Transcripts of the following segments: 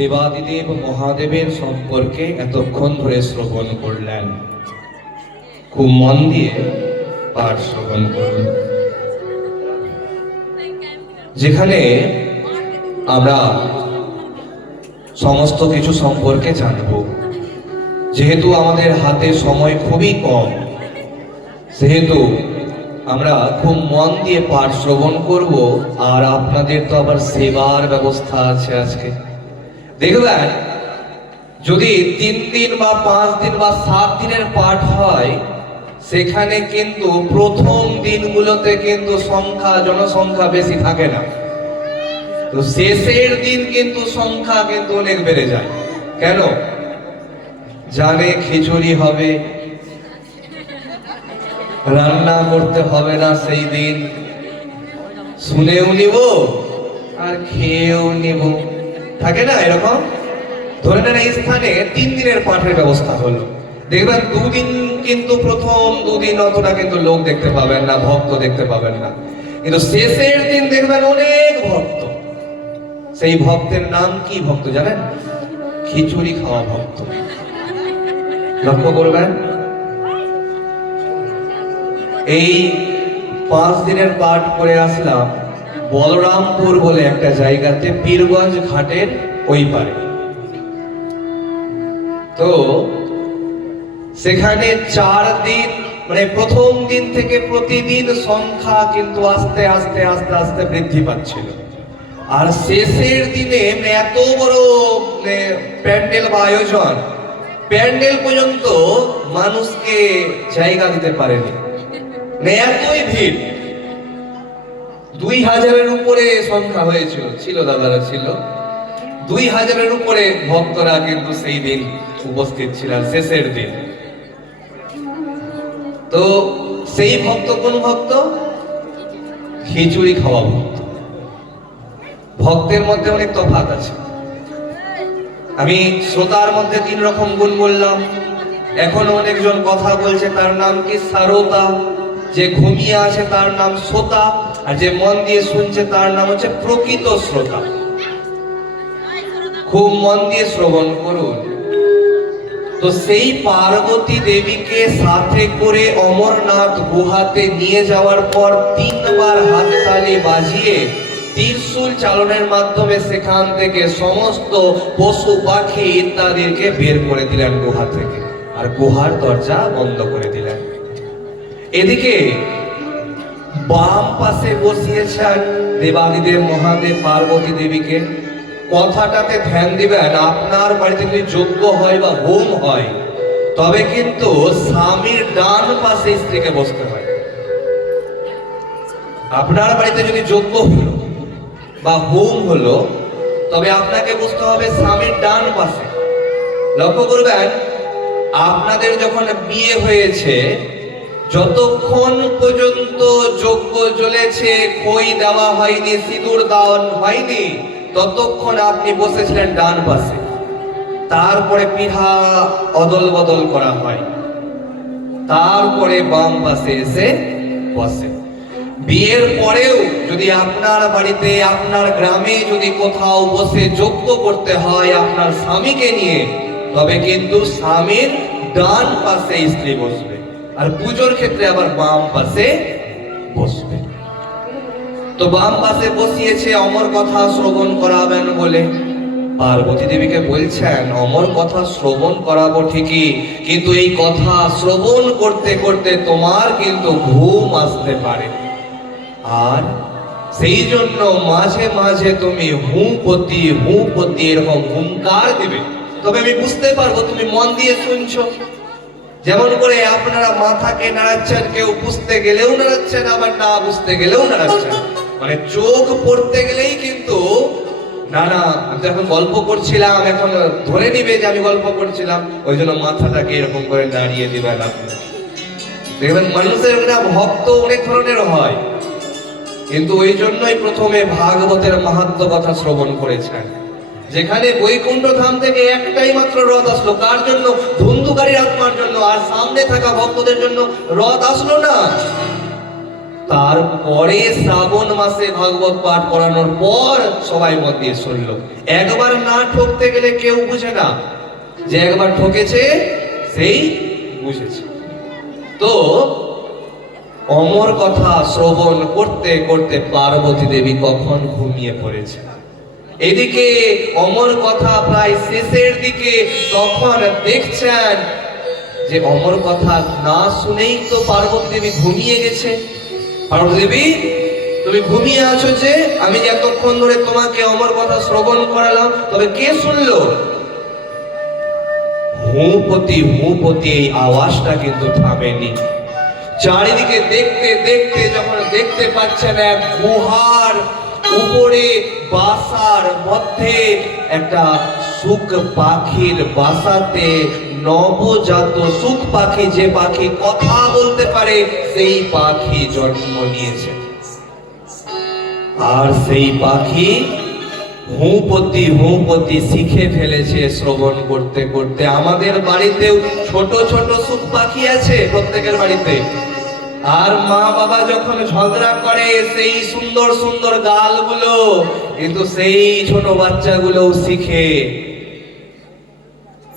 দেবাদিদেব মহাদেবের সম্পর্কে এতক্ষণ ধরে শ্রবণ করলেন। খুব মন দিয়ে পাঠ শ্রবণ করুন। যেখানে আমরা সমস্ত কিছু সম্পর্কে জানব। যেহেতু আমাদের হাতে সময় খুবই কম, সেহেতু আমরা খুব মন দিয়ে পাঠ শ্রবণ করব। আর আপনাদের তো আবার সেবার ব্যবস্থা আছে আজকে। দেখবেন যদি তিন দিন বা পাঁচ দিন বা সাত দিনের পাঠ হয়, সেখানে কিন্তু প্রথম দিনগুলোতে কিন্তু সংখ্যা, জনসংখ্যা বেশি থাকে না। তো শেষের দিন কিন্তু সংখ্যা কিন্তু অনেক বেড়ে যায়। কেন? জানে খিচুড়ি হবে, রান্না করতে হবে না সেই দিন। শুনেও নিব আর খেয়েও নিব। থাকে না এরকম? ধরে নেন এই স্থানে তিন দিনের পাঠের ব্যবস্থা হলো। দেখবেন দুদিন কিন্তু প্রথম দুদিন অতটা কিন্তু লোক দেখতে পাবেন না, ভক্ত দেখতে পাবেন না। কিন্তু শেষের দিন দেখবেন অনেক ভক্ত। সেই ভক্তের নাম কি ভক্ত জানেন? খিচুড়ি খাওয়া ভক্ত। লক্ষ্য করবেন। এই পাঁচ দিনের পাঠ করে আসলাম বলরামপুর বলে একটা জায়গাতে পীরগঞ্জ ঘাটের ওই পারে। তো সেখানে চার দিন মানে প্রথম দিন থেকে প্রতিদিন সংখ্যা কিন্তু আস্তে আস্তে আস্তে আস্তে বৃদ্ধি পাচ্ছিল। আর শেষের দিনে মানে এত বড় মানে প্যান্ডেল বা আয়োজন, প্যান্ডেল পর্যন্ত মানুষকে জায়গা দিতে পারেনি। মানে এতই ভিড়। দুই হাজারের উপরে সংখ্যা হয়েছিল, ছিল দাদারা ছিল। দুই হাজারের উপরে ভক্তরা কিন্তু সেই দিন উপস্থিত ছিলেন, শেষের দিন। তো সেই ভক্ত কোন ভক্ত? খিচুড়ি খাওয়া ভক্ত। ভক্তের মধ্যে অনেক তফাত আছে। আমি শ্রোতার মধ্যে তিন রকম গুণ বললাম। এখনও অনেকজন কথা বলছে, তার নাম কি সারতা যে ঘুমিয়ে আছে তার নাম শ্রোতা, আর যে মন দিয়ে শুনছে তার নাম হচ্ছে প্রকৃত শ্রোতা। খুব মন দিয়ে শ্রবণ করুন। তো সেই পার্বতী দেবীকে সাথে করে অমরনাথ গুহাতে নিয়ে যাওয়ার পর তিনবার হাততালি বাজিয়ে ত্রিশূল চালনের মাধ্যমে সেখান থেকে সমস্ত পশু পাখি ইত্যাদিকে বের করে দিলেন গুহা থেকে। আর গুহার দরজা বন্ধ করে দিলেন। এদিকে বাম পাশে বসিয়েছেন দেবাদিদেব, মহাদেব, পার্বতী দেবীকে। কথাটাতে ধ্যান দিবেন, আপনার বাড়িতে যদি যজ্ঞ হয় বা হোম হয়, তবে কিন্তু স্বামীর ডান পাশে স্ত্রীকে বসতে হয়। আপনার বাড়িতে যদি যজ্ঞ হলো বা হোম হলো, তবে আপনাকে বুঝতে হবে স্বামীর ডান পাশে। লক্ষ্য করবেন, আপনাদের যখন বিয়ে হয়েছে যতক্ষণ পর্যন্ত যজ্ঞ জ্বলেছে খই দেওয়া হয়নি, সিঁদুর দাওয়ান হয়নি, ততক্ষণ আপনি বসেছিলেন ডান পাশে। তারপরে পিঠা অদল বদল করা হয়। তারপরে বাম পাশে এসে বসে। বিয়ের পরেও যদি আপনার বাড়িতে, আপনার গ্রামে যদি কোথাও বসে যজ্ঞ করতে হয় আপনার স্বামীকে নিয়ে, তবে কিন্তু স্বামীর ডান পাশে স্ত্রী বসবে। আর পুজোর ক্ষেত্রে আবার বাম পাশে বসবে। তো বাম পাশে বসিয়েছে, অমর কথা শ্রবণ করাবেন বলে। পার্বতী দেবীকে বলছেন, অমর কথা শ্রবণ করাবো ঠিকই, কিন্তু এই কথা শ্রবণ করতে করতে তোমার কিন্তু ঘুম আসতে পারে। আর সেই জন্য মাঝে মাঝে তুমি হুপতি হুপতি এরকম হুঙ্কার দিবে। তবে আমি বুঝতে পারব, তুমি মন দিয়ে শুনছো। যেমন করে আপনারা মাথাকে নাড়াচ্ছেন, কেউ বুঝতে গেলেও নাড়াচ্ছেন, আবার না বুঝতে গেলেও নাড়াচ্ছেন। মানে চোখ পড়তে গেলেই কিন্তু না না, আমি এখন গল্প করছিলাম, এখন ধরে নিবে যে আমি গল্প করছিলাম, ওই জন্য মাথাটাকে এরকম করে নাড়িয়ে দিবেন আপনি। দেখবেন মানুষের না ভক্ত অনেক ধরনের হয়, কিন্তু ওই জন্যই প্রথমে ভাগবতের মাহাত্ম কথা শ্রবণ করেছেন। যেখানে বৈকুণ্ঠ ধাম থেকে একটাই মাত্র রথ আসলো। কার জন্য? ধুন্ধুকারীর আত্মার জন্য। আর সামনে থাকা ভক্তদের জন্য রথ আসলো না। তারপরে শ্রাবণ মাসে ভাগবত পাঠ করানোর পর সবাই মত দিয়ে শুনলো। একবার না ঠকতে গেলে কেউ বুঝে না। যে একবার ঠকেছে, সেই বুঝেছে। তো অমর কথা শ্রবণ করতে করতে পার্বতী দেবী কখন ঘুমিয়ে পড়েছে? এদিকে অমর কথা প্রায় শেষের দিকে তখন দেখছেন যে অমর কথা না শুনেই তো পার্বতী দেবী ঘুমিয়ে গেছে। পার্বতী দেবী তুমি ঘুমিয়ে আছো যে আমি এতক্ষণ ধরে তোমাকে অমর কথা শ্রবণ করালাম, তবে কে শুনলো? হুপতি হুপতি এই আওয়াজটা কিন্তু থামেনি। চারিদিকে দেখতে দেখতে যখন দেখতে পাচ্ছেন এক গুহার উপরে বাসার মধ্যে একটা সুখ পাখির বাসাতে নবজাত সুখ পাখি, যে পাখি কথা বলতে পারে, সেই পাখি জন্ম নিয়েছে। আর সেই পাখি হুপতি হুপতি শিখে ফেলেছে শ্রবণ করতে করতে। আমাদের বাড়িতেও ছোট ছোট সুখ পাখি আছে, প্রত্যেকের বাড়িতে। আর মা বাবা যখন ঝগড়া করে, সেই সুন্দর সুন্দর গালগুলো কিন্তু সেই ছোট বাচ্চাগুলো শিখে।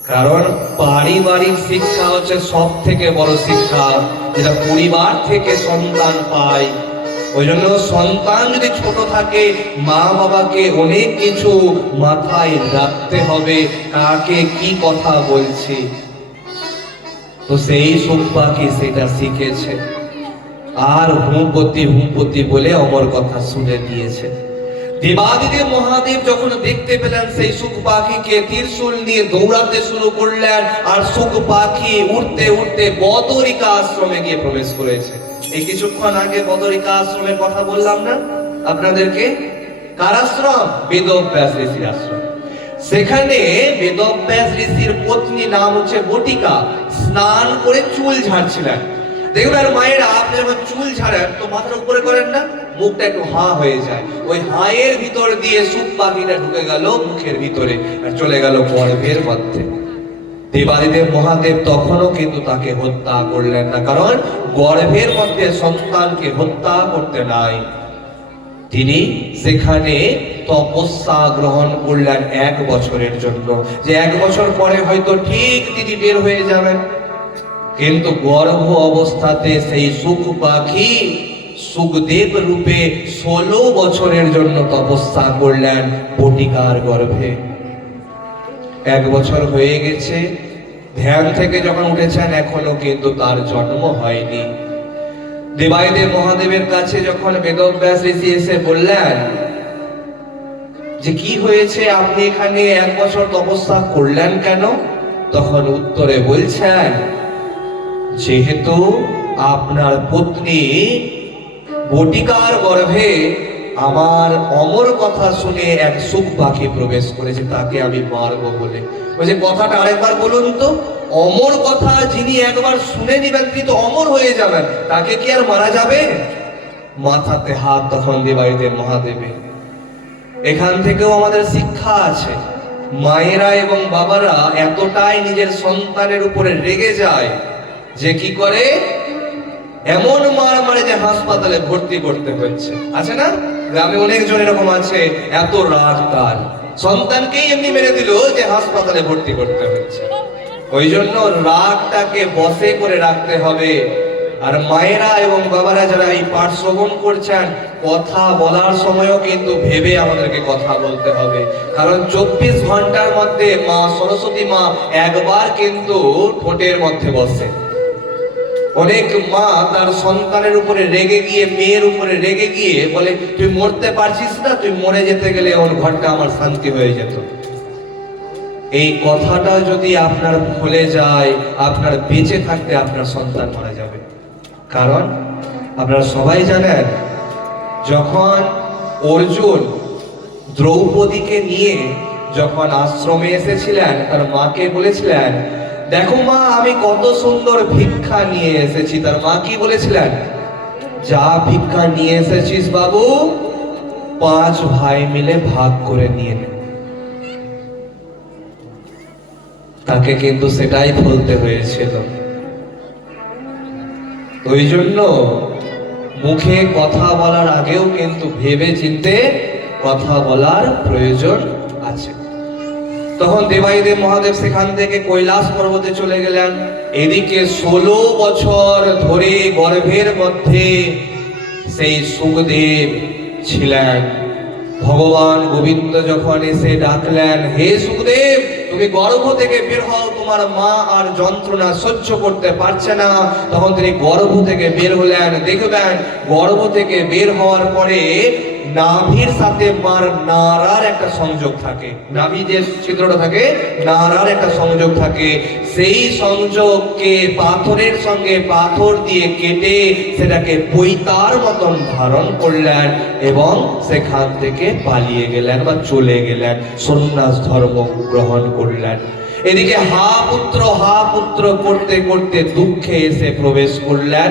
কারণ পারিবারিক শিক্ষা হচ্ছে সব থেকে বড় শিক্ষা, যেটা পরিবার থেকে সন্তান পায়। ওই জন্য সন্তান যদি ছোট থাকে, মা বাবাকে অনেক কিছু মাথায় রাখতে হবে, কাকে কি কথা বলছি। তো সেই সুখ পাখি সেটা শিখেছে। আর হুঁপতি হুঁপতি বলে অমর কথা শুনে দিয়েছে। দেবাদিদেব মহাদেব যখন দেখতে পেলেন, সেই সুখ পাখিকে ত্রিশূল নিয়ে দৌড়াতে শুরু করলেন আর সুখ পাখি উঠতে উঠতে বদরিকা আশ্রমে গিয়ে প্রবেশ করেছে। এই কিছুক্ষণ আগে বদরিকা আশ্রমের কথা বললাম না আপনাদেরকে? কার আশ্রম? বেদব্যাস ঋষির আশ্রম। সেখানে বেদব্যাস ঋষির পত্নী নাম হচ্ছে বটিকা, স্নান করে চুল ঝাড়ছিলেন। দেখবেন মায়েরা আপনি যখন চুল ঝাড়েন তো মাথার উপরে করেন না? মুখটা একটু হা হয়ে যায়। ওই হায়ের ভিতর দিয়ে সুখ পাখিটা ঢুকে গেল মুখের ভিতরে আর চলে গেল গর্ভের মধ্যে। দেবাদিদেব মহাদেব তখনও কিন্তু তাকে হত্যা করলেন না, কারণ গর্ভের মধ্যে সন্তানকে হত্যা করতে নাই। তিনি সেখানে তপস্যা গ্রহণ করলেন এক বছরের জন্য। যে এক বছর পরে হয়তো ঠিক তিনি বের হয়ে যাবেন। কিন্তু গর্ভ অবস্থাতে সেই সুখ পাখি সুখদেব রূপে ষোলো বছরের জন্য তপস্যা করলেন পটিকার গর্ভে। এক বছর হয়ে গেছে, ধ্যান থেকে যখন উঠেছেন, এখনও কিন্তু তার জন্ম হয়নি। দেবাইদেব মহাদেবের কাছে যখন বেদব্যাস ঋষি এসে বললেন যে, কি হয়েছে? আপনি এখানে এক বছর তপস্যা করলেন কেন? তখন উত্তরে বলছেন যেহেতু আপনার পত্নী বটিকার গর্ভে আমার অমর কথা শুনে এক সুখ পাখি প্রবেশ করেছে, তাকে আমি মারবো বলে। যে কথাটা আরেকবার বলুন তো, অমর কথা যিনি একবার শুনে নিবেন, তিনি তো অমর হয়ে যাবেন। তাকে কি আর মারা যাবে? মাথাতে হাত তখন দেবাইতে মহাদেবে। এখান থেকেও আমাদের শিক্ষা আছে, মায়েরা এবং বাবারা এতটাই নিজের সন্তানের উপরে রেগে যায় যে কি করে? এমন মার মারে যে হাসপাতালে ভর্তি করতে হচ্ছে আছে না? গ্রামে অনেকজন এরকম আছে, এত রাগ তার। সন্তানকেই এমনি মেরে দিল যে হাসপাতালে ভর্তি করতে হচ্ছে ওই জন্য রাগটাকে বসে করে রাখতে হবে। আর মায়েরা এবং বাবারা যারা এই পাঠ শ্রবণ করছেন, কথা বলার সময়ও কিন্তু ভেবে আমাদেরকে কথা বলতে হবে। কারণ চব্বিশ ঘণ্টার মধ্যে মা সরস্বতী মা একবার কিন্তু ঠোঁটের মধ্যে বসে। অনেক মা তার সন্তানের উপরে রেগে গিয়ে, মেয়ের উপরে রেগে গিয়ে বলে, তুই মরতে পারছিস না, তুই মরে যেতে গেলে ওর ঘরটা আমার শান্তি হয়ে যেত। এই কথাটা যদি আপনার ভুলে যায়, আপনার বেঁচে থাকতে আপনার সন্তান মারা যাবে। কারণ, আপনারা সবাই জানেন, যখন অর্জুন দ্রৌপদীকে নিয়ে যখন আশ্রমে এসেছিলেন, তার মাকে বলেছিলেন দেখো মা, আমি কত সুন্দর ভিক্ষা নিয়ে এসেছি। তার মা কি বলেছিলেন? যা ভিক্ষা নিয়ে এসেছিস বাবু, পাঁচ ভাই মিলে ভাগ করে নিয়ে নে। তাকে কিন্তু সেটাই বলতে হয়েছিল। ওই জন্য মুখে কথা বলার আগেও কিন্তু ভেবে চিনতে কথা বলার প্রয়োজন তখন দেবাইদেব মহাদেব সেখান থেকে কৈলাস পর্বতে চলে গেলেন। এদিকে ষোলো বছর ধরে গর্ভের মধ্যে সেই সুখদেব ছিলেন। ভগবান গোবিন্দ যখন এসে ডাকলেন, হে সুখদেব, তুমি গর্ভ থেকে বের হও, তোমার মা আর যন্ত্রণা সহ্য করতে পারছে না। তখন তিনি গর্ভ থেকে বের হলেন। দেখবেন, গর্ভ থেকে বের হওয়ার পরে নাভির সাথে মার নাড়ার একটা সংযোগ থাকে। নাভি যে ছিদ্রটা থাকে নাড়ার একটা সংযোগ থাকে। সেই সংযোগকে পাথরের সঙ্গে পাথর দিয়ে কেটে সেটাকে পৈতার মতন ধারণ করলেন এবং সেখান থেকে পালিয়ে গেলেন বা চলে গেলেন, সন্ন্যাস ধর্ম গ্রহণ করলেন। এদিকে হা পুত্র হা পুত্র করতে করতে দুঃখে এসে প্রবেশ করলেন।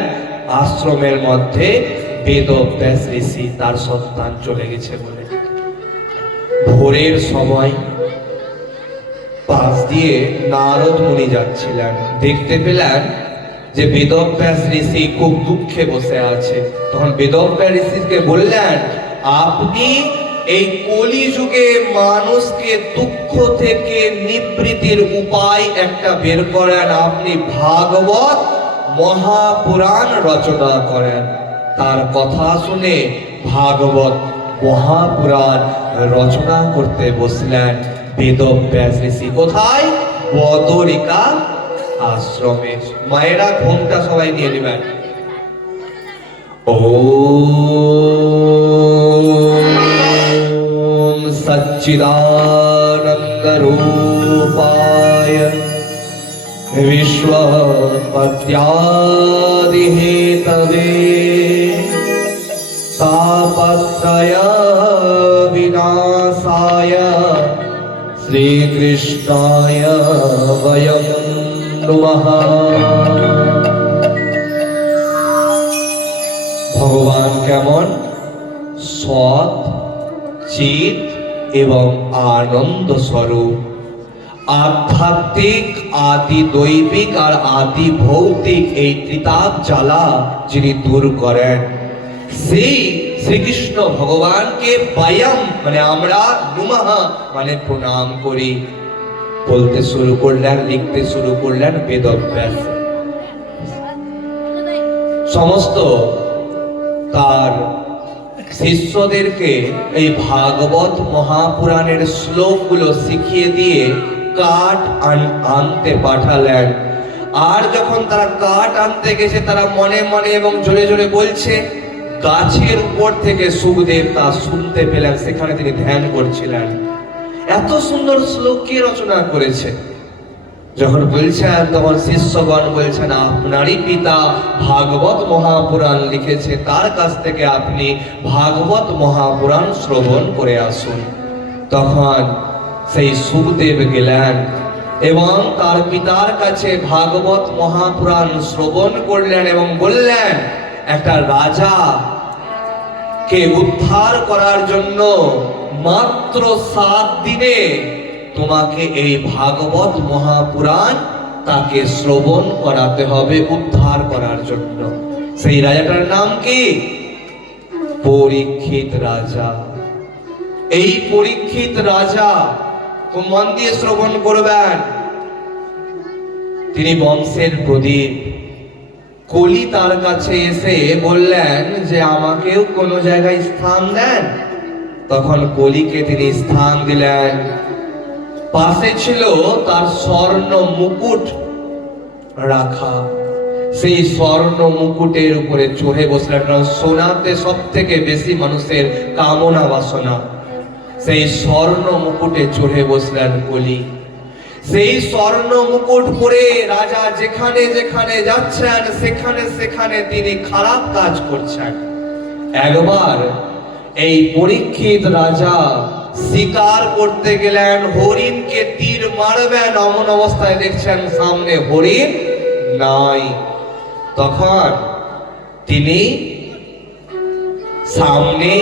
আশ্রমের মধ্যে বেদ ব্যাস ঋষি তার সন্তান চলে গেছে বলে। ভোরের সময় পাশ দিয়ে নারদ মুনি যাচ্ছিলেন। দেখতে পেলেন যে বেদব্যাস ঋষি খুব দুঃখে বসে আছে। তখন বেদব্যাস ঋষিকে বললেন, আপনি এই কলি যুগে মানুষকে দুঃখ থেকে নিবৃত্তির উপায় একটা বের করেন। আপনি ভাগবত মহাপুরাণ রচনা করেন। তার কথা শুনে ভাগবত মহাপুরাণ রচনা করতে বসলেন বেদব্যাস ঋষি কোথায় বদরিকা আশ্রমে মায়েরা ঘুমটা সবাই নিয়ে নেবেন ওম সচ্চিদানন্দ রূপায় विश्वपत्यादिहेतवे तापत्रय विनाशाय श्रीकृष्णाय वयं नुमः ভগবান কেমন সৎ চিত এবং আনন্দ স্বরূপ আধ্যাত্মিক আদি দৈবিক আর আদি ভৌতিক এই ত্রিতাপ জ্বালা যিনি দূর করেন সেই শ্রীকৃষ্ণ ভগবানকে বায়াম মানে আমরা নুমাহা মানে প্রণাম করি। বলতে শুরু করলেন, লিখতে শুরু করলেন, বেদব্যাস। সমস্ত তার শিষ্যদেরকে এই ভাগবত মহাপুরাণের শ্লোকগুলো শিখিয়ে দিয়ে কাঠ আন- আনতে পাঠালেন। আর যখন তারা কাঠ আনতে গেছে, তারা মনে মনে এবং জোরে জোরে বলছে গাছের উপর থেকে সুখদেব তা শুনতে পেলেন, সেখানে তিনি ধ্যান করছিলেন। এত সুন্দর শ্লোক কে রচনা করেছে? যখন বলছেন, তখন শিষ্যগণ বলছেন, আপনারই পিতা ভাগবত মহাপুরাণ লিখেছে, তার কাছ থেকে আপনি ভাগবত মহাপুরাণ শ্রবণ করে আসুন। তখন সেই সুখদেব গেলেন এবং তার পিতার কাছে ভাগবত মহাপুরাণ শ্রবণ করলেন এবং বললেন, একটা রাজা কে উদ্ধার করার জন্য মাত্র সাত দিনে তোমাকে এই ভাগবত মহাপুরাণ তাকে শ্রবণ করাতে হবে, উদ্ধার করার জন্য। সেই রাজাটার নাম কি? পরীক্ষিত রাজা। এই পরীক্ষিত রাজা খুব মন দিয়ে শ্রবণ করবেন। তিনি বংশের প্রদীপ। কলি তার কাছে এসে বললেন যে আমাকেও কোনো জায়গায় স্থান দেন। তখন কলিকে তিনি স্থান দিলেন। পাশে ছিল তার স্বর্ণ মুকুট রাখা। সেই স্বর্ণ মুকুটের উপরে চড়ে বসলেন। কারণ সোনাতে সব থেকে বেশি মানুষের কামনা বাসনা। সেই স্বর্ণ মুকুটে চড়ে বসলেন কলি। সেই স্বর্ণ মুকুট পরে রাজা যেখানে যেখানে যাচ্ছেন, সেখানে সেখানে তিনি খারাপ কাজ করছেন। একবার এই পরীক্ষিত রাজা শিকার করতে গেলেন, হরিণকে তীর মারবেন অমন অবস্থায় দেখছেন সামনে হরিণ নাই। তখন তিনি সামনে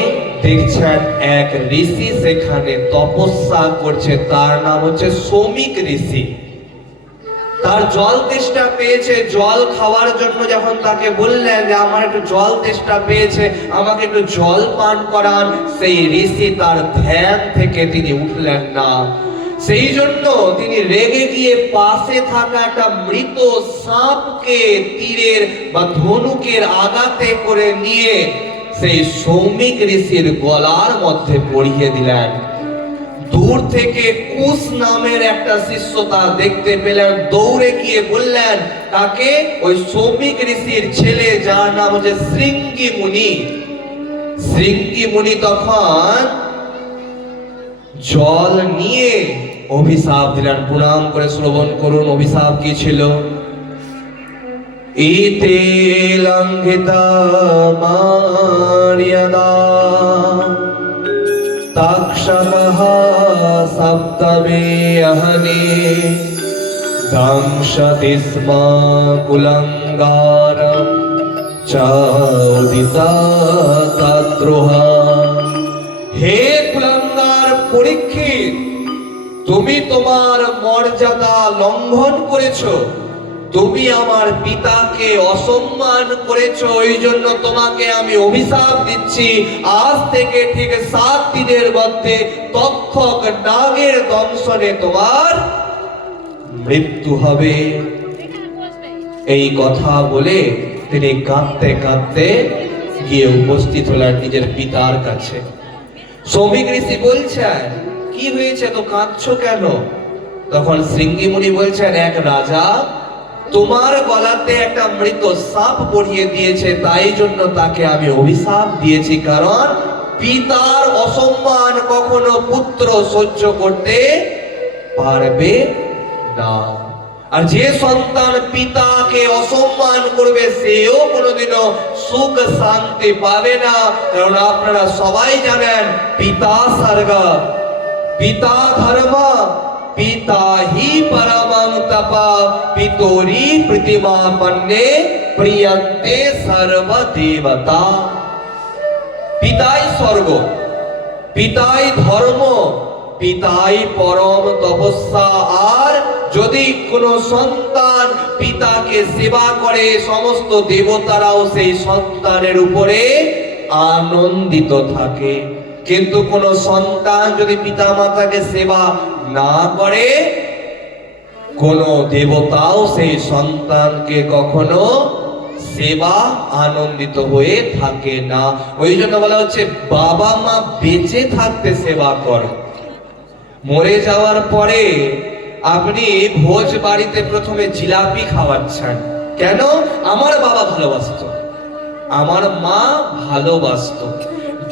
দেখছেন এক ঋষি সেখানে তপস্যা করছে, তার নাম হচ্ছে শ্রমিক ঋষি। তার জল তেষ্টা পেয়েছে, জল খাওয়ার জন্য যখন তাকে বললেন যে, আমার একটু জল তেষ্টা পেয়েছে, আমাকে একটু জল পান করান, সেই ঋষি তার ধ্যান থেকে তিনি উঠলেন না। সেই জন্য তিনি রেগে গিয়ে পাশে থাকা একটা মৃত সাপকে তীরের বা ধনুকের আঘাতে করে নিয়ে সেই সৌমিক ঋষির গলার মধ্যে পরিয়ে দিলেন। দূর থেকে কুশ নামের একটা শিষ্য তা দেখতে পেলেন, দৌড়ে গিয়ে বললেন তাকে ওই সৌমিক ঋষির ছেলে, যার নাম হচ্ছে শৃঙ্গি মুনি। শৃঙ্গি মুনি তখন জল নিয়ে অভিশাপ দিলেন। প্রণাম করে শ্রবণ করুন, অভিশাপ কি ছিল? ইতি লঙ্ঘিতা মারিয়দা। তাক্ষতः সপ্তমে অহনে দংশতি স্ম কুলঙ্গার। চৌদিতা তদ্রুহা হে কুলঙ্গার পরীক্ষিত, তুমি তোমার মর্যাদা লঙ্ঘন করেছ। তুমি আমার পিতাকে অসম্মান করেছ ওই জন্য তোমাকে আমি অভিশাপ দিচ্ছি। আজ থেকে ঠিক সাত দিনের মধ্যে তক্ষক নাগের দংশনে তোমার মৃত্যু হবে। এই কথা বলে তিনি কাঁদতে কাঁদতে গিয়ে উপস্থিত হলেন নিজের পিতার কাছে। শ্রমিক ঋষি বলছেন, কি হয়েছে? তো কাঁদছো কেন? তখন শৃঙ্গি মুনি বলছেন, এক রাজা তোমার গলাতে একটা মৃত সাপ পরিয়ে দিয়েছে, তাই জন্য তাকে আমি অভিশাপ দিয়েছি। কারণ পিতার অসম্মান কখনো পুত্র সহ্য করতে পারবে না। আর যে সন্তান পিতাকে অসম্মান করবে, সেও কোনোদিনও সুখ শান্তি পাবে না। কারণ আপনারা সবাই জানেন, পিতা স্বর্গ পিতা ধর্ম। পিতা হি পরমং তপা পিতোরি প্রতিমা পন্নে প্রিয়ন্তে সর্ব দেবতা পিতাই স্বর্গ পিতাই ধর্ম পিতাই পরম তপস্যা আর যদি কোনো সন্তান পিতাকে সেবা করে, সমস্ত দেবতারাও সেই সন্তানের উপরে আনন্দিত থাকে। কিন্তু কোন সন্তান যদি পিতা মাতাকে সেবা না করে কোন দেবতাও সেই সন্তানকে কখনো সেবা আনন্দিত হয়ে থাকে না। ওই জন্য বলা হচ্ছে, বাবা মা বেঁচে থাকতে সেবা করো মরে যাওয়ার পরে আপনি ভোজ বাড়িতে প্রথমে জিলাপি খাওয়াচ্ছেন। কেন? আমার বাবা ভালোবাসতো। আমার মা ভালোবাসতো।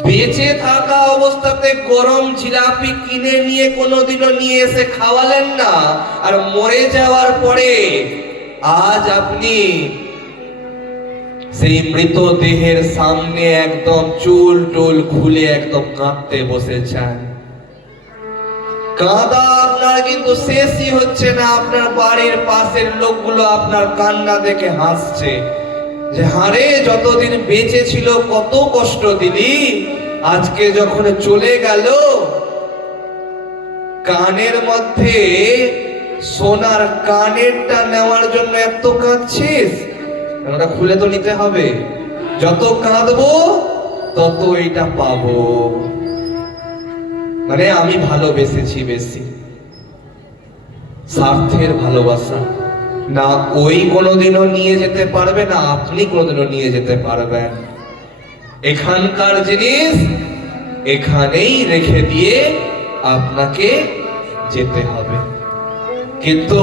বেঁচে থাকা অবস্থাতে গরম জিলাপি কিনে নিয়ে কোনোদিনও নিয়ে এসে খাওয়ালেন না। আর মরে যাওয়ার পরে আজ আপনি সেই মৃতদেহের সামনে একদম চুল টুল খুলে একদম কাঁদতে বসেছেন। কাঁদা আপনার কিন্তু শেষই হচ্ছে না, আপনার বাড়ির পাশের লোকগুলো আপনার কান্না দেখে হাসছে। যে হারে যতদিন বেঁচে ছিল কত কষ্ট দিলি, আজকে যখন চলে গেল, কানের মধ্যে সোনার কানেরটা নেওয়ার জন্য এত কাঁদছিস? ওটা খুলে তো নিতে হবে। যত কাঁদবো তত এটা পাবো। মানে আমি ভালোবেসেছি বেশি। স্বার্থের ভালোবাসা। না ওই কোনোদিনও নিয়ে যেতে পারবে না, আপনি কোনোদিনও নিয়ে যেতে পারবেন। এখানকার জিনিস এখানেই রেখে দিয়ে আপনাকে যেতে হবে। কিন্তু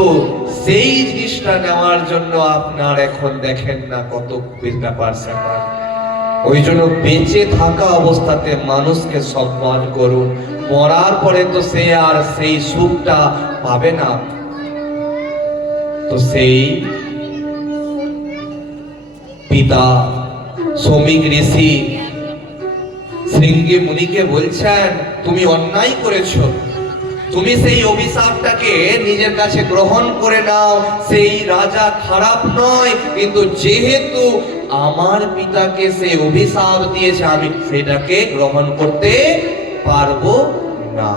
সেই জিনিসটা নেওয়ার জন্য আপনার এখন দেখেন না কত ব্যাপার স্যাপার। ওই জন্য বেঁচে থাকা অবস্থাতে মানুষকে সম্মান করুন। মরার পরে তো সে আর সেই সুখটা পাবে না। তো সেই পিতা শ্রমিক ঋষি শৃঙ্গি মুনিকে বলছেন, তুমি অন্যায় করেছ। তুমি সেই অভিশাপটাকে নিজের কাছে গ্রহণ করে নাও। সেই রাজা খারাপ নয়, কিন্তু যেহেতু আমার পিতাকে সেই অভিশাপ দিয়েছে, আমি সেটাকে গ্রহণ করতে পারব না।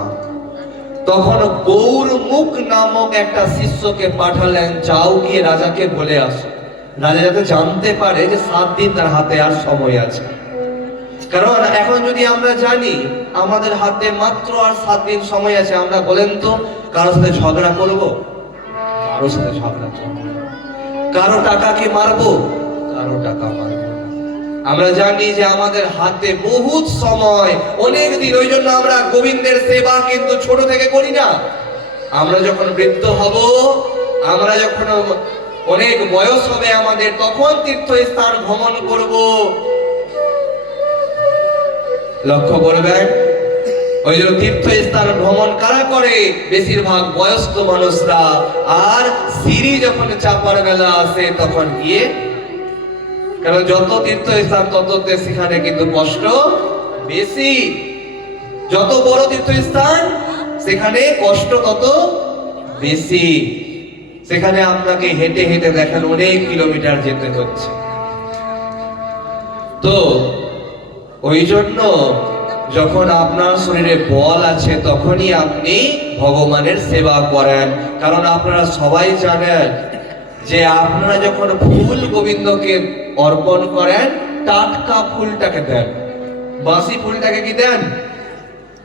তখন গৌরমুখ নামক একটা শিষ্যকে পাঠালেন, যাও গিয়ে রাজাকে বলে আসো রাজা যাতে জানতে পারে যে সাত দিন তার হাতে আর সময় আছে কারণ এখন যদি আমরা জানি আমাদের হাতে মাত্র আর সাত দিন সময় আছে, আমরা বলেন তো কারোর সাথে ঝগড়া করব কারোর সাথে ঝগড়া করব। কারও টাকা কি মারবো কারও টাকা মারবো। আমরা জানি যে আমাদের হাতে বহুত সময়, অনেক দিন, ওই জন্য আমরা গোবিন্দের সেবা কিন্তু ছোট থেকে করি না। আমরা যখন বৃদ্ধ হব, আমরা যখন অনেক বয়স হবে আমাদের, তখন তীর্থস্থান ভ্রমণ করব। লক্ষ্য করবেন? ওই জন্য তীর্থস্থান ভ্রমণ কারা করে? বেশিরভাগ বয়স্ক মানুষরা। আর সিঁড়ি যখন চাপার বেলা আসে, তখন গিয়ে কারণ যত তীর্থস্থান তততে সেখানে কিন্তু কষ্ট বেশি। যত বড় তীর্থস্থান সেখানে কষ্ট তত বেশি। সেখানে আপনাকে হেঁটে হেঁটে দেখেন অনেক কিলোমিটার যেতে হচ্ছে। তো, ওই জন্য যখন আপনার শরীরে বল আছে, তখনই আপনি ভগবানের সেবা করেন। কারণ আপনারা সবাই জানেন যে আপনারা যখন ফুল গোবিন্দকে অর্পণ করেন, টাটকা ফুলটাকে দেন। বাসি ফুলটাকে কি দেন?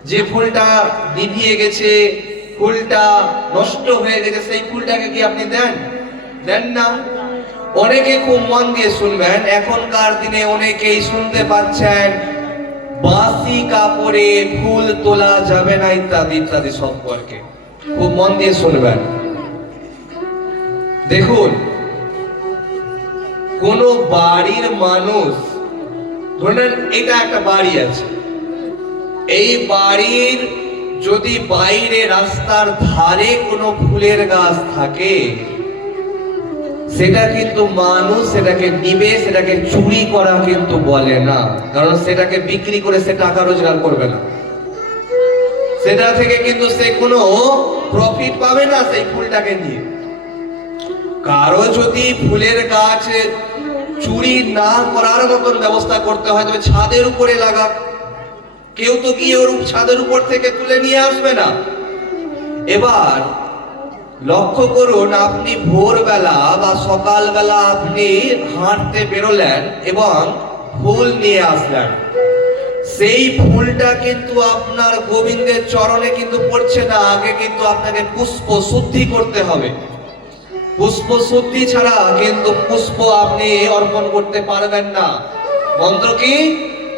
যে ফুলটা নিভিয়ে গেছে, ফুলটা নষ্ট হয়ে গেছে, সেই ফুলটাকে কি আপনি দেন? দেন না। অনেকে খুব মন দিয়ে শুনবেন, এখনকার দিনে অনেকেই শুনতে পাচ্ছেন, বাসি কাপড়ে ফুল তোলা যাবে না, ইত্যাদি ইত্যাদি সম্পর্কে। খুব মন দিয়ে শুনবেন। দেখুন, কোন বাড়ির মানুষ ধরেন এটা একটা বাড়ি আছে, এই বাড়ির যদি বাইরে রাস্তার ধারে কোনো ফুলের গাছ থাকে, সেটা কিন্তু মানুষ সেটাকে নিবে, সেটাকে চুরি করা কিন্তু বলে না, কারণ সেটাকে বিক্রি করে সে টাকা রোজগার করবে না। সেটা থেকে কিন্তু সে কোনো প্রফিট পাবে না সেই ফুলটাকে নিয়ে। কারও যদি ফুলের গাছ চুরি না করার মতন ব্যবস্থা করতে হয়, তবে ছাদের উপরে লাগাক কেউ তো গিয়ে ওর ছাদের উপর থেকে তুলে নিয়ে আসবে না। এবার লক্ষ্য করুন, আপনি ভোরবেলা বা সকালবেলা আপনি হাঁটতে বেরোলেন এবং ফুল নিয়ে আসলেন। সেই ফুলটা কিন্তু আপনার গোবিন্দের চরণে কিন্তু পড়ছে না, আগে কিন্তু আপনাকে পুষ্প শুদ্ধি করতে হবে। পুষ্প শুদ্ধি ছাড়া কিন্তু পুষ্প আপনি অর্পণ করতে পারবেন না। মন্ত্র কি?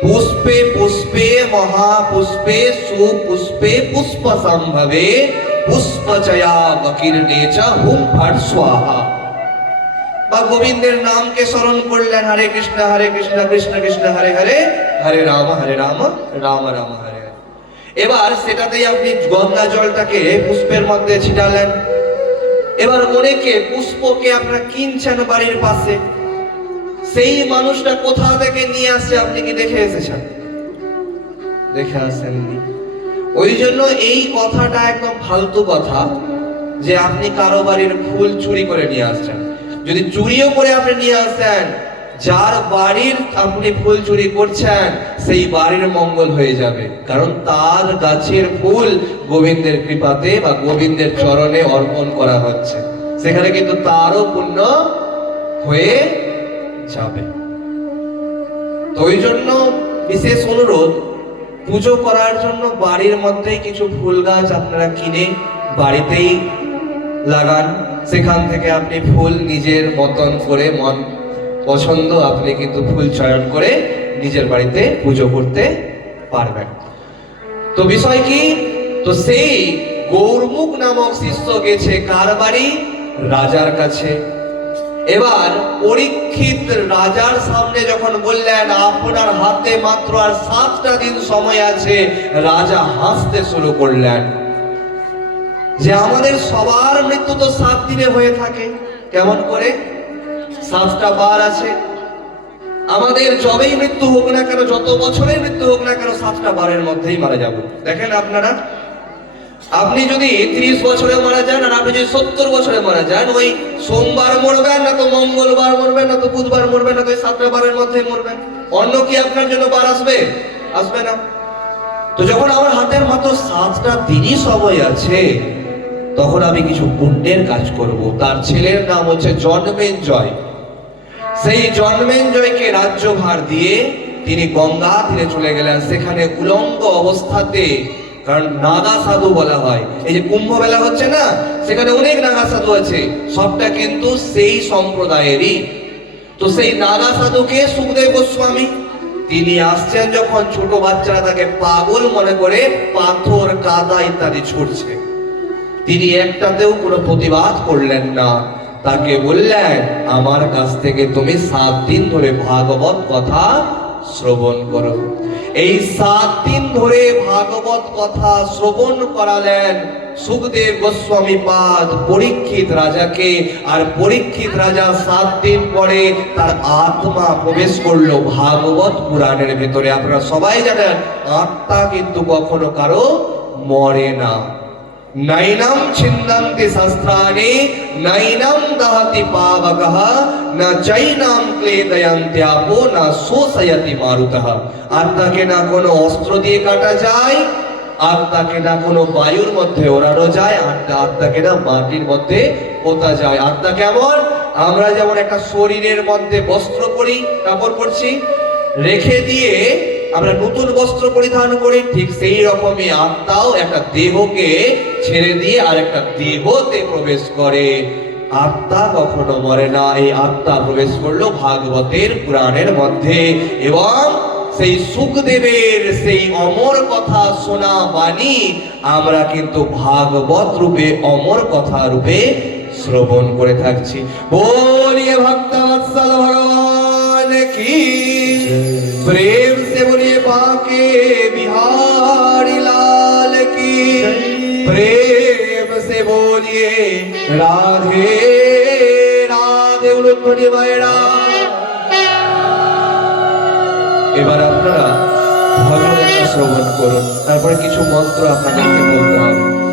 পুষ্পে পুষ্পে মহাপুষ্পে সুপুষ্পে পুষ্প সম্ভবে পুষ্পচয়া বকির্ণে চ হুম ফট স্বাহা। বা গোবিন্দের নামকে স্মরণ করলেন, হরে কৃষ্ণ হরে কৃষ্ণ কৃষ্ণ কৃষ্ণ, হরে হরে হরে রাম হরে রাম রাম রাম, হরে হরে। এবার সেটাতেই আপনি গঙ্গা জলটাকে পুষ্পের মধ্যে ছিটালেন। এবার অনেকে পুষ্পকে আপনারা কিনছেন বাড়ির পাশে? সেই মানুষটা কোথা থেকে নিয়ে আসছে আপনি কি দেখে এসেছেন? দেখে আসেননি। ওই জন্য এই কথাটা একদম ফালতু কথা যে আপনি কারও বাড়ির ফুল চুরি করে নিয়ে আসছেন। যদি চুরিও করে আপনি নিয়ে আসেন যার বাড়ির আপনি ফুল চুরি করছেন, সেই বাড়ির মঙ্গল হয়ে যাবে। কারণ তার গাছের ফুল গোবিন্দের কৃপাতে বা গোবিন্দের চরণে অর্পণ করা হচ্ছে। সেখানে কিন্তু তারও পুণ্য হয়ে যাবে। তো ওই জন্য বিশেষ অনুরোধ, পুজো করার জন্য বাড়ির মধ্যেই কিছু ফুল গাছ আপনারা কিনে বাড়িতেই লাগান। সেখান থেকে আপনি ফুল নিজের মতন করে মন পছন্দ, আপনি কিন্তু ফুল চয়ন করে নিজের বাড়িতে পুজো করতে পারবেন। তো বিষয় কি? তো সেই গৌরমুখ নামক শিষ্য গেছে কার বাড়ি? রাজার কাছে। এবার পরীক্ষিত রাজার সামনে যখন বললেন, আপনার হাতে মাত্র আর সাতটা দিন সময় আছে। রাজা হাসতে শুরু করলেন। যে আমাদের সবার মৃত্যু তো সাত দিনে হয়ে থাকে। কেমন করে? সাতটা বার আছে। আমাদের যবেই মৃত্যু হোক না কেন, যত বছরের মৃত্যু হোক না কেন সাতটা বারের মধ্যেই মারা যাব। দেখেন আপনারা, আপনি যদি ত্রিশ বছরে মারা যান আর আপনি যদি সত্তর বছরে মারা যান, ওই সোমবার মরবেন, না তো মঙ্গলবার মরবেন, না তো বুধবার মরবেন, না তো ওই সাতটা বারের মধ্যে মরবেন। অন্য কি আপনার জন্য বার আসবে? আসবে না। তো যখন আমার হাতের মাত্র সাতটা দিনই সময় আছে, তখন আমি কিছু পুণ্যের কাজ করব। তার ছেলের নাম হচ্ছে জন্মেঞ্জয়। সেই জন্মেঞ্জয়কে রাজ্যভার দিয়ে তিনি গঙ্গা তীরে চলে গেলেন। সেখানে উলঙ্গ অবস্থাতে, কারণ নাগা সাধু বলা হয়। এই যে কুম্ভ মেলা হচ্ছে না, সেখানে অনেক নাগা সাধু আছে। সবটা কিন্তু সেই সম্প্রদায়েরই। তো সেই নাগা সাধুকে সুখদেব গোস্বামী। তিনি আসছেন যখন ছোট বাচ্চারা তাকে পাগল মনে করে পাথর, কাদা ইত্যাদি ছুটছে তিনি একটাতেও কোনো প্রতিবাদ করলেন না। তাকে বললেন, আমার কাছ থেকে তুমি সাত দিন ধরে ভাগবত কথা শ্রবণ করো। এই সাত দিন ধরে ভাগবত কথা শ্রবণ করালেন সুখদেব গোস্বামী পাদ, পরীক্ষিত রাজাকে। আর পরীক্ষিত রাজা সাত দিন পরে তার আত্মা প্রবেশ করল ভাগবত পুরাণের ভেতরে। আপনারা সবাই জানেন, আত্মা কিন্তু কখনো কারও মরে না। নৈনম ছিন্দন্তি শস্ত্রাণি নৈনম দহতি পাবকः ন চৈনাম ক্লেদয়ন্তি আপো না শোষয়তি মারুতः আত্মাকে না কোনো অস্ত্র দিয়ে কাটা যায় আত্মাকে না কোনো বায়ুর মধ্যে ওড়ানো যায় আত্মা আত্মাকে না মাটির মধ্যে পোতা যায় আত্মা কেমন আমরা যেমন একটা শরীরের মধ্যে বস্ত্র পরি, কাপড় পরছি, রেখে দিয়ে আমরা নতুন বস্ত্র পরিধান করি ঠিক সেই রকমই আত্মাও একটা দেহকে ছেড়ে দিয়ে আর একটা দেহতে প্রবেশ করে। আত্মা কখনো মরে না এই আত্মা প্রবেশ করল ভাগবতের পুরাণের মধ্যে এবং সেই সুখদেবের সেই অমর কথা শোনা বাণী আমরা কিন্তু ভাগবত রূপে অমর কথা রূপে শ্রবণ করে থাকছি। বলিয়ে ভক্ত ভগবান কি? প্রেম बाके बिहारी लाल की प्रेम से बोलिए राधे राधे উলুধ্বনি মায়েরা এবার আপনারা ভজন একটা শ্রবণ করুন তারপরে কিছু মন্ত্র আপনাদেরকে বলতে হবে